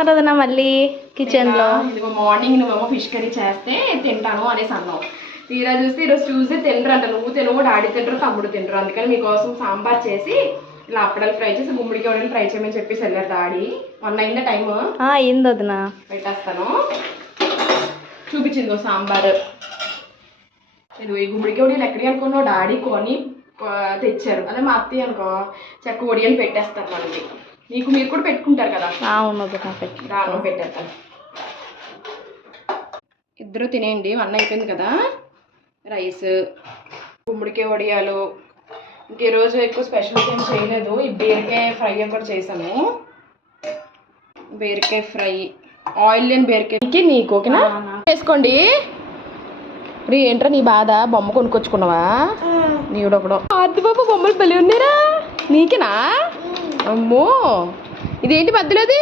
చేస్తున్నారు వదినా మళ్ళీ కిచెన్లో మార్నింగ్ నువ్వేమో ఫిష్ కర్రీ చేస్తే తింటాను అనేసి అన్నావు. తీరా చూస్తే ఈరోజు చూస్తే తినరు అంట నువ్వు తినవు డాడీ తింటారు తమ్ముడు తింటారు అందుకని మీకోసం సాంబార్ చేసి ఇలా అప్పడాలు ఫ్రై చేసి గుమ్మడికి వడలు ఫ్రై చేయమని చెప్పేసి వెళ్ళారు డాడీ. వన్ అయిందా టైం ఆ, అయింది వదినా. పెట్టేస్తాను. చూపించింది ఓ సాంబార్. ఇది ఈ గుమ్మడికి వడియాలు ఎక్కడికి అనుకున్నావు? డాడీ కొని తెచ్చారు. అదే మా అత్తయ్య అనుకో చెక్క వడియాలు పెట్టేస్తారు మనకి. నీకు మీరు కూడా పెట్టుకుంటారు కదా? అవును దానిలో పెట్టేస్తాను ఇద్దరు తినేయండి వన్ అయిపోయింది కదా? రైస్ గుమ్మడికాయ వడియాలు. ఇంక ఈరోజు ఎక్కువ స్పెషల్ ఏం చేయలేదు. ఈ బీరకాయ ఫ్రై ఒకటి చేశాను. బీరకాయ ఫ్రై. ఆయిల్ లేని బీరకాయకి నీకు ఓకేనా? వేసుకోండి. రీ ఏంట్రా నీ బాధ? బొమ్మ కొనుక్కొచ్చుకున్నావా? నీవుడొకడు అద్దు బాబు బొమ్మలు భలే ఉన్నారా నీకేనా? అమ్మో! ఇదేంటి మధ్యలోది?